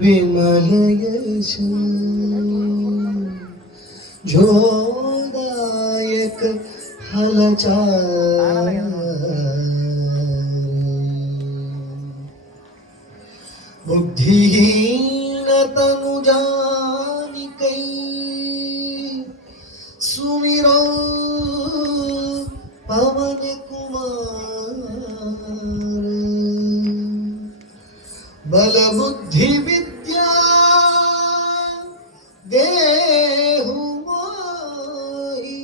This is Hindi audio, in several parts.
विमल यश जोदायक हलचाल बुद्धिहीन तनु जानिकै सुमिरो पवन कुमार बल बुद्धि विद्या देहु मोहि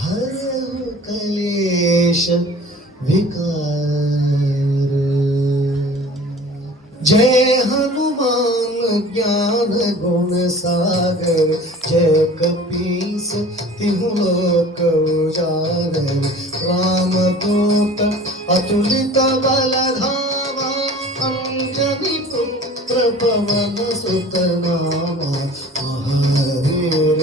हरहु कलेश विकार। जय हनुमान ज्ञान गुण सागर जय कपीस तिहु लोक उजागर। राम दूत अतुलित बल धामा अंजनी पुत्र पवन सुत नामा। महावीर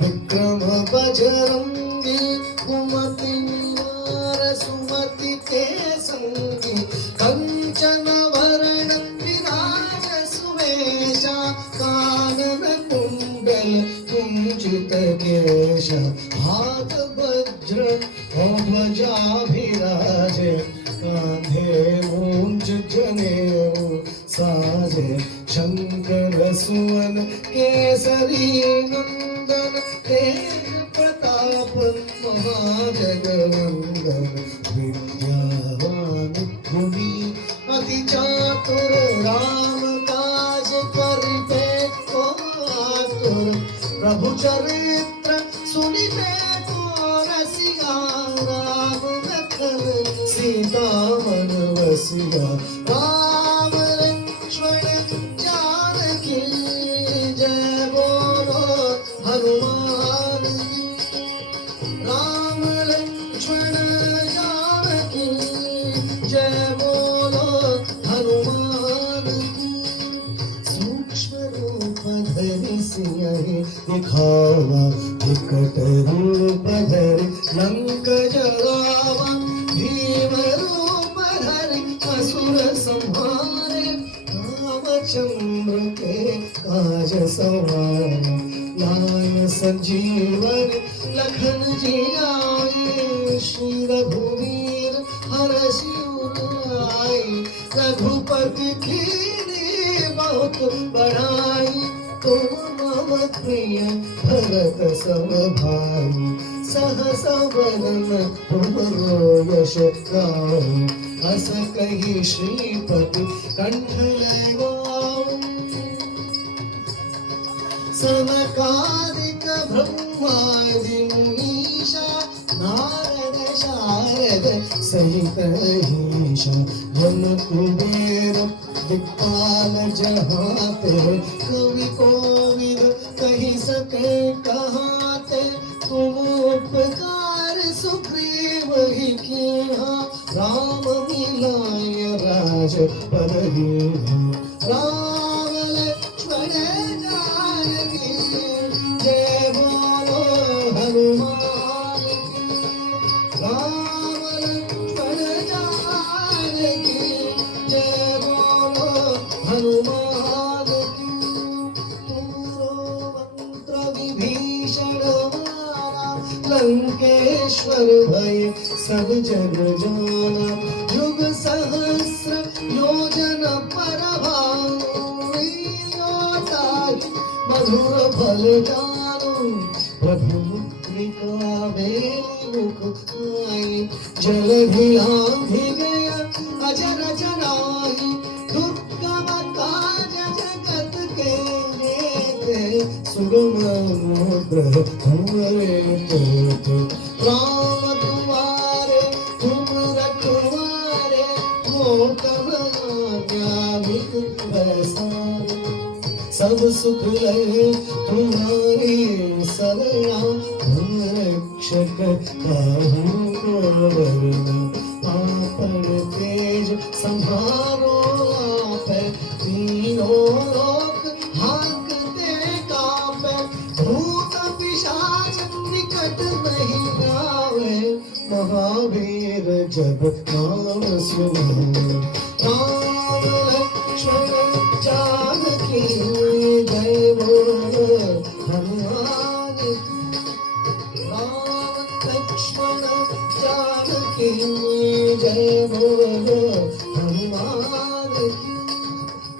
विक्रम बजरंगी कुमति निवार सुमति के संगी। कंचन वरण विराज सुवेशा कानन कुंडल कुंचित केश। हाथ वज्र ध्वजा विराजे कांधे मूंज जनेऊ साजे। शंकर सुवन केसरी नंदन तेज प्रताप महाजगवंदन। विद्यावान गुणी अति चातुर राम काज करिबे को आतुर। प्रभु चरित्र सुनिबे को रसिया राम लखन सीता मन बसिया। राम लक्ष्मण जानकी जय बोलो हनुमान की। राम लक्ष्मण जानकी जय बोलो हनुमान की। सूक्ष्म रूप धरि सियहि दिखावा विकट रूप धरि लंक जरावा। भीम रूप धरि असुर संहारे रामचंद्र के काज सवारे। लाय संजीवन लखन जियाए श्री रघुवीर हरषि उर। रघुपति कीन्ही बहुत बड़ाई तुम मम प्रिय भरत सम भाई। सहस वदन तुमरो यश गाई अस कहि श्रीपति कंठ लगाऊं। सनकादिक ब्रह्मादि मुनीषा नारद शारद सहित ईशा। जन कुबेर दिक्पाल जहाते कवि कोविद कहि सके कहाते। तुम उपकार सुग्रीव ही कीन्हा राम मिलाय राजपद दीन्हा। राम लक्ष्मण जानकी जय बोलो हनुमान की। राम लक्ष्मण जानकी जय बोलो हनुमान की। तुमरो मंत्र विभीषण माना लंकेश्वर भय सब जग जाना। युग सहस्र योजन पर भानु मधुर फल जानु। प्रभु मुद्रिका मुख आई जलधि आंधि गय अजर जराई। दुर्गम काज जगत के लेते सुगम अनुग्रह तुम्हारे तेते। राम तुम्हारे तुम रखवारे हो तब आज्ञा बिन पैसारे। सब सुख लहे तुम्हारी सरया तुम रक्षक काहू को वरना। आपन तेज संहारो आपै तीनों लोक हांकते कांपै। भूत पिशाच निकट नहीं आवे महावीर जब नाम सुनावे। राम लक्ष्मण बोलो हनुमान की।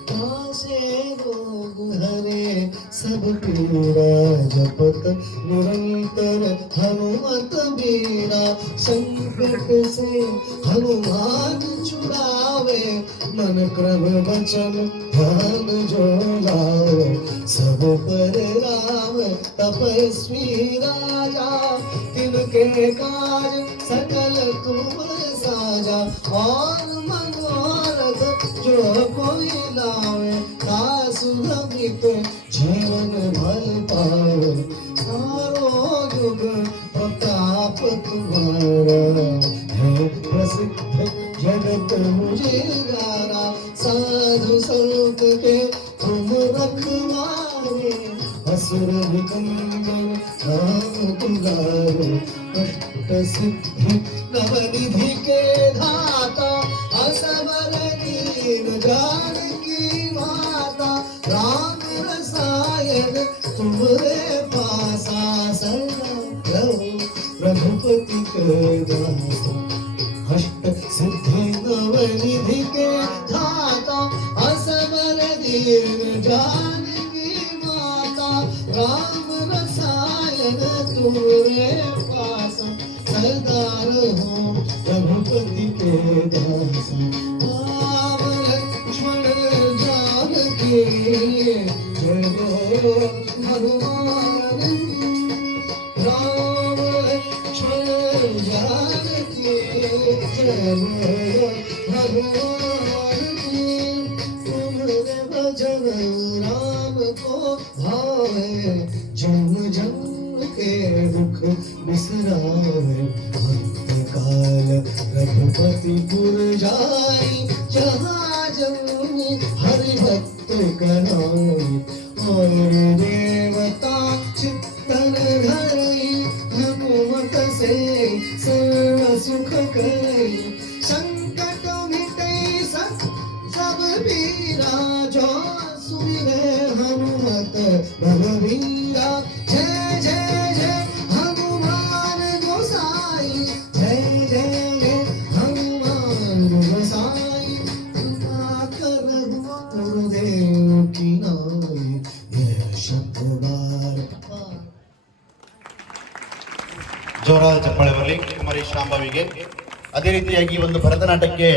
पासे लोग हरे सब पीरा जपत निरंतर हनुमत बीरा। संकट से हनुमान छुड़ावे मन क्रम वचन ध्यान जो लावे। सब पर राम तपस्वी राजा तिनके काज सकल तुम साजा। और मनोरथ जो कोई लावे तासु अमित जीवन भल पावे। सारो युग प्रताप तुम्हारा है प्रसिद्ध जगत मुझे। साधु संत के तुम रखवारे असुर निकंदन राम दुलारे। अष्ट सिद्धि नवनिधि के धाता असबर दीन जानकी माता। राम रसायन तुम्हारे पासा सदा रहो रघुपति के दासा। अष्ट सिद्धि नवनिधि के धाता असबर दीन जानकी माता। राम रसायन तुम्हारे पास सदा रहो रघुपति के दास। राम लक्ष्मण जानकी जय बोलो हनुमान की। राम लक्ष्मण जानकी जय बोलो हनुमान की। तुम्हारे भजन राम को भावे जन्म जन्म के दुख बिसरावे। अंत काल रघुपति पुर जाई जहाँ जन्म हरि भक्त कनाई। और देवता चित्तन धरई हनुमत से सर्व सुख करई। संकट मिटई सब पीरा जो सुमिरे हनुमत बलबीरा। जय जय जय हनुमान गोसाई जय जय जय हनुमान गोसाई। कृपा करहु गुरुदेव की नाई यह शब्द बार ಜೋರಾದ ಚಪ್ಪಾಳೆ ಬರಲಿ ಕುಮಾರಿ ಶಾಂಭವಿಗೆ. ಅದೇ ರೀತಿಯಾಗಿ ಒಂದು ಭರತನಾಟ್ಯಕ್ಕೆ